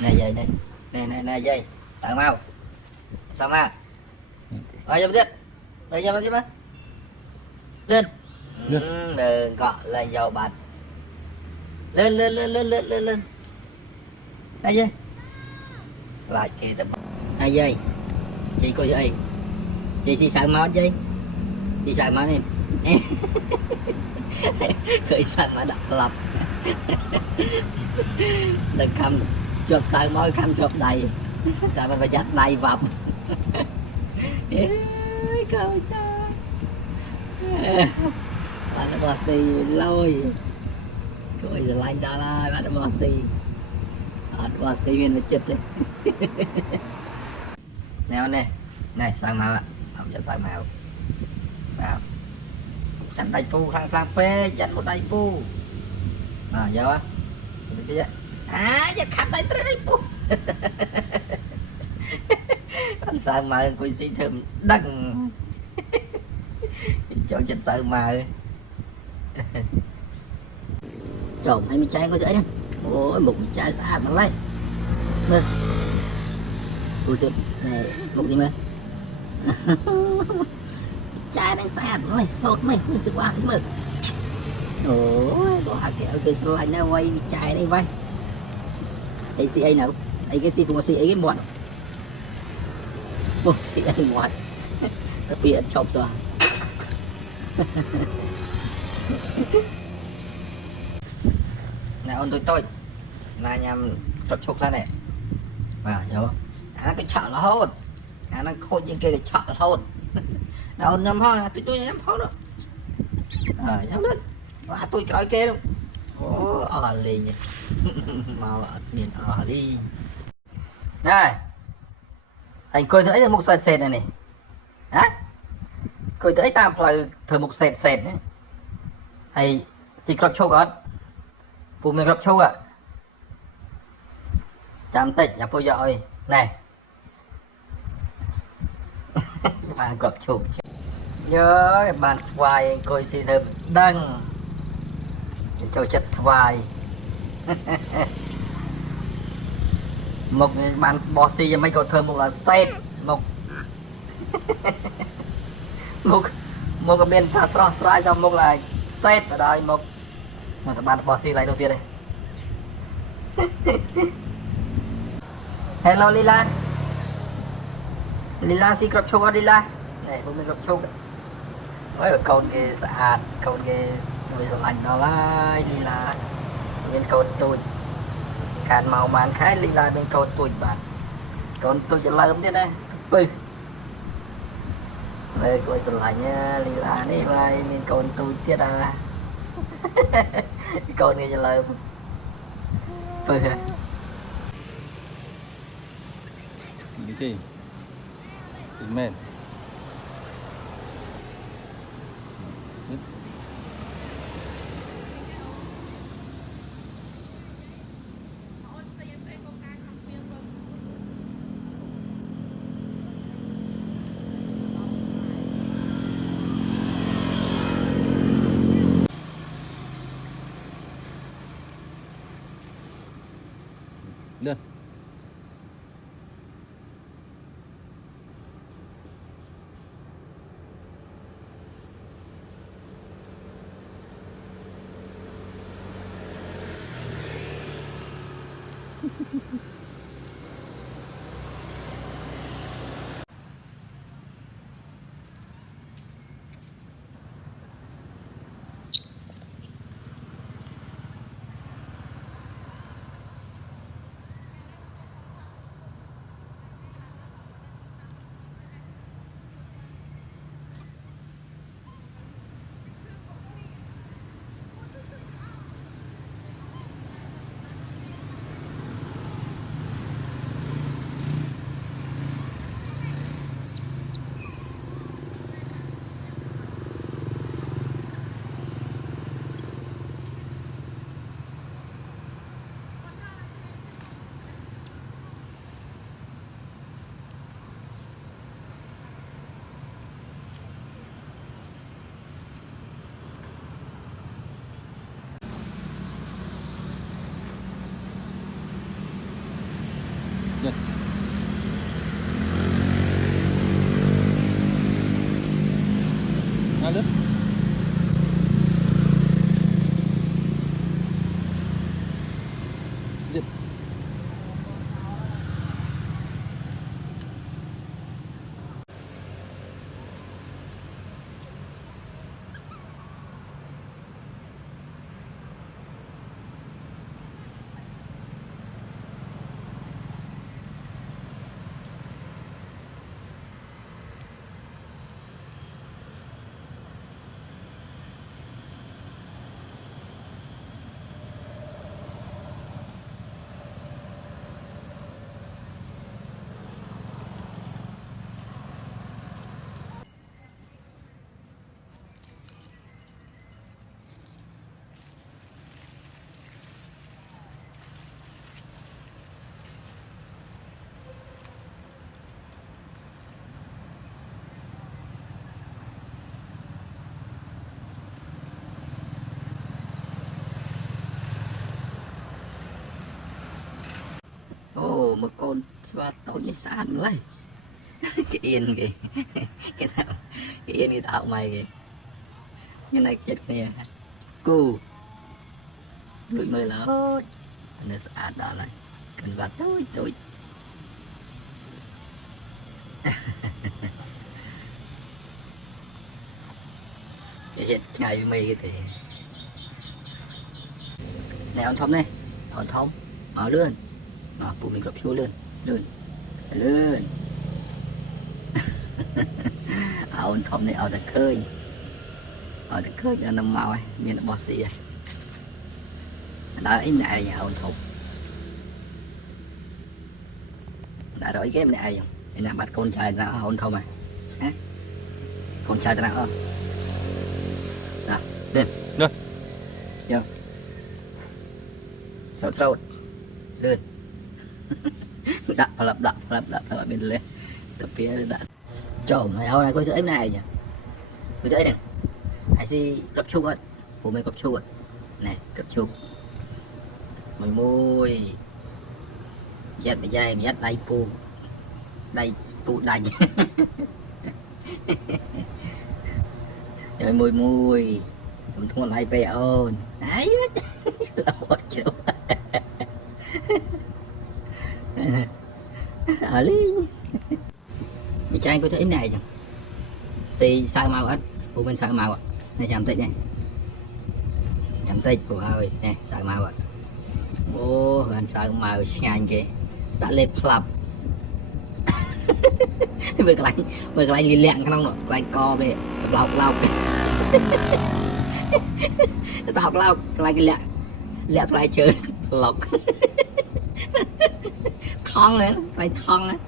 này dây này này dây sao mau sao mau bây giờ tiếp bây giờ tiếp lên đừng cọ lên dầu bạch lên đây dây lại kì tập đây dây chị coi dây chị sợ máu dây chị sợ máu em khởi sợ mà đập lập đừng cầm chụp sợ máu cầm chụp đầy tại mình phải dắt đầy vòng coi bạn nó bò xì lôi coi giờ lạnh ta lại bạn nó bò xì viên nó chết đấy nè này sang màu ạ không cho sang màu vào chặn tay pu khang khang pe chặn một tay pu giờ giờ khắp tay tay pu anh sang màu coi xì thơm đằng cho chết sang màu chồng hay mi trai có dễ đâu ôi một chai xa mà lấy mơ tôi xem này một gì mơ chai đang xa nó này sốt mày sự qua thấy mơ ôi có hạt kẹo cái số anh nó quay chai đây vai ấy gì ấy nào ấy cái gì cũng có gì ấy cái mọt một gì ấy mọt đặc biệt chọc rồi nè ôn tôi là nhằm trộn chục ra này hiểu không nó cái chợ là hôn nó khôi những cái chợ là hôn nào nhầm ho tôi nhắm ho đó nhắm lên và tôi nói kia đâu ô lì nhỉ màu nhìn đi này anh coi thấy là một sợi sệt này hả coi thấy ta là thời một sệt đấy hay xì crop chục á phụ mình crop chục ạ chạm tịch nhà cô dọi này bạn gặp chuột nhớ bạn xoài coi xin thêm đăng cho chất xoài một bạn bò xì mấy cậu thơm một là set một một cái bên ta xoài xong một là set ở đây một bạn bò xì lại đầu tiên đây hello Lila si crop chục Lila này mình crop chục với con kia sạch con kia người lạnh đó là Lila bên con tôi càn màu màn khái Lila bên con tôi bạn con tôiจะlớn thế này bự đây coi sờ lạnh nha Lila này vai bên con tôi tiết à con kiaจะlớn bự gì men lên Dứt. Nào lướt. Dứt. Ồ, một con xoa tối như sàn lấy. Cái yên kìa. Cái nào cái yên cái tạo mày kìa. Cái này chết nè. Cô lụi mời là hốt. Nó sàn đó này. Cần vào tôi. Cái hiện ngày với mày cái thì này ông thông này, ông thông mở lên mà phụ mình gặp chú lên ông thông này ở thật khơi là nằm màu ấy miền bò xì đó ý này nhà ông thông đã rồi cái này rồi thì là bắt con trai nào ông thông à con trai nào không nào lên Lên. vô sâu lên đặt bên lên tập phía đặt chồng mày ơi có chữ này nhỉ có chữ này hãy si cặp chung á phụ mày cặp chung á này cặp chung mày môi dắt mày dây mày dắt đây pu đành rồi môi chúng thua lại về ơn đấy là một triệu ở liên bị trai có chữ này chẳng xì sao màu hết phụ bên sao màu này chạm tích này chạm tích của ơi nè sao màu ạ ô bạn sao màu nhanh kìa đã lên club vừa lại lì lẹn không rồi lại co về lọc tao lọc lại lẹ lại chơi lọc thong lên lại thong